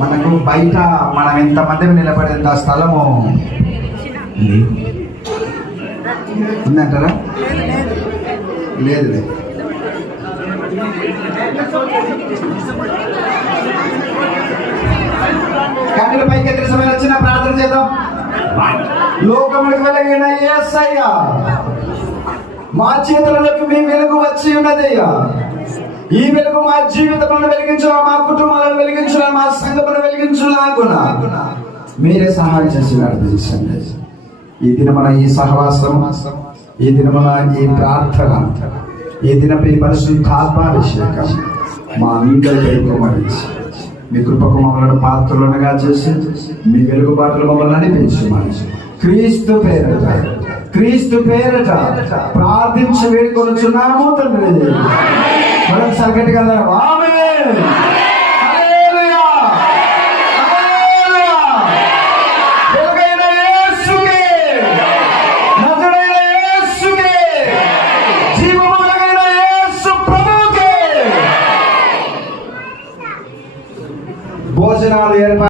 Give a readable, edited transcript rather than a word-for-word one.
మనకు బయట మనం ఎంతమంది నిలబడేంత స్థలము ఉందంటారా? లేదు లేదు. కన్నుల పైకి సమయం వచ్చిన ప్రార్థన చేద్దాం. లోకములకు వెలిగిన యేసయ్యా, మా చేతులకు మీ వెలుగు వచ్చి ఉన్నదయ్యా. ఈ వెలుగు మా జీవితములను వెలిగించులా, మా కుటుంబాలను వెలిగించులా, మా సంఘమును వెలిగించులాగునా మీరే సహాయం చేసి నడిపించండి. ఈ దినమున ఈ సహవాసం, ఈ దినమున ఈ ప్రార్థన, ఈ దినపై పరిశుద్ధాత్మాభిషేకం మా అందరికీ కుమరించి మీ కృపకు మమ్మల్ని పాత్రలుగా చేసి మీ వెలుగుబాటులు మమ్మల్ని నడిపించమని క్రీస్తు పేరట ప్రార్థించి వేడుకొనుచున్నాము తండ్రి. మనం సగటిగా ఆమేన్. హల్లెలూయా, హల్లెలూయా. వెలుగైన యేసుకే, నజరేయుడైన యేసుకే, జీవములైన యేసు ప్రభువుకే భోజనాలు ఏర్పాటు